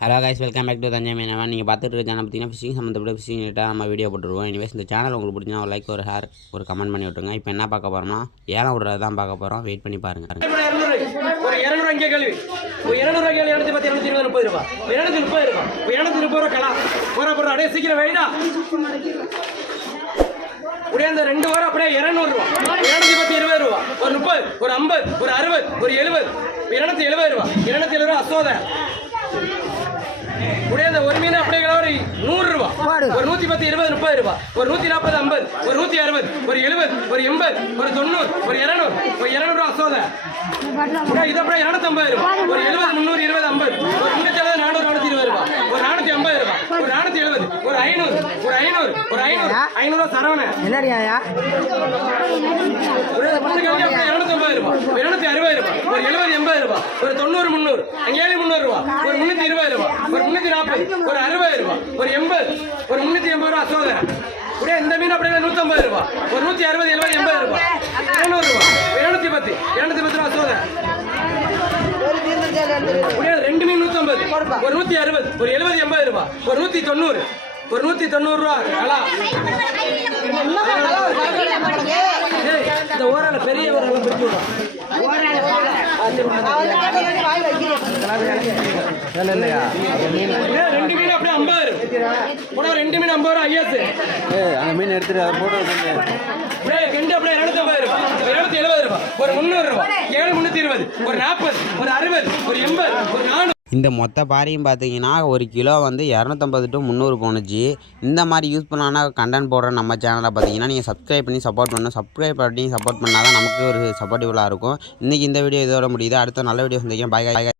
Hello guys, welcome back to Thanjai Meenavan. நீங்கள் பார்த்துட்டு இருக்க சேனல் பார்த்தீங்கன்னா ஃபிஷிங் சம்மந்தப்பட்ட ஃபிஷிங் ரேட்டாக நம்ம வீடியோ போட்டுருவோம். இனிவேஸ் இந்த சேனல் உங்களுக்கு பிடிச்சா ஒரு லைக், ஒரு கமெண்ட் பண்ணி விட்டுருங்க. இப்போ என்ன பார்க்க போகிறோம்னா ஏலம் விடுறது தான் பார்க்க போகிறோம். வெயிட் பண்ணி பாருங்கள். ஒரு 200 இங்கே கழுவி ஒரு 200 கேள்வி 230 ரூபா 230 ரூபா 230 ரூபா கலா போகிற அப்படியே சீக்கிரம் வெயிடா அப்படியே அந்த 2 வாரம் அப்படியே 200 ரூபா 220 ரூபா ஒரு 30 ஒரு 50 ஒரு 60 ஒரு 70 270 ரூபா 270 ரூபா அசோத அப்படியே அந்த ஒரு மீன் அப்படியே ஒரு 100 ரூபா ஒரு 110 20 30 ரூபா ஒரு 140 50 ஒரு 160 ஒரு 70 ஒரு 80 ஒரு 90 ஒரு 200 ரூபா அசோத இது அப்படியே 250 ரூபா ஒரு 70 300 20 50 ஒரு 370 400 420 ரூபா ஒரு 450 ரூபா ஒரு 470 ஒரு 500 ரூபா சரவண என்னடியா ஒரு 250 ரூபா 260 ரூபா ஒரு 70 80 ரூபா ஒரு 90 300 அங்கேயே 300 ரூபா ஒரு 320 ரூபா ஒரு 340 ஒரு 60 ரூபா ஒரு 80 ஒரு 380 ரூபா சோதனை அப்படியே இந்த மீன் அப்படியே 150 ரூபா ஒரு 160 70 80 ரூபா 200 ரூபா 210 ரூபா சோதனை அப்படியே 2 மீன் 150 ஒரு 160 ஒரு 70 80 ரூபா ஒரு 190 ஒரு 190 ரூபா கலா இந்த ஓரால பெரிய ஓரால பிரிச்சு விடும் 2 மீன் அப்படியே 50 போட 2 மீன் 50 ரூபா ஐயாசு அந்த மீன் எடுத்துட்டு அதை போட்டு அப்படியே கெண்டு அப்படியே 250 ரூபா 270 ரூபா ஒரு 300 ரூபா 7 320 ஒரு 40 ஒரு 60 ஒரு 80 ஒரு 400. இந்த மொத்த பாரியும் பார்த்தீங்கன்னா ஒரு கிலோ வந்து 250 to 300 போணுச்சு. இந்த மாதிரி யூஸ் பண்ணானா கண்டென்ட் போடுற நம்ம சேனலை பார்த்தீங்கன்னா நீங்கள் சப்ஸ்கிரைப் பண்ணி சப்போர்ட் பண்ணணும். சப்ஸ்கிரைப் பண்ணி சப்போர்ட் பண்ணால் தான் நமக்கு ஒரு சப்போர்ட்டிவலாக இருக்கும். இன்றைக்கி இந்த வீடியோ இதோட முடியுது. அடுத்த நல்ல வீடியோ சந்திக்கிறேன். பாய்.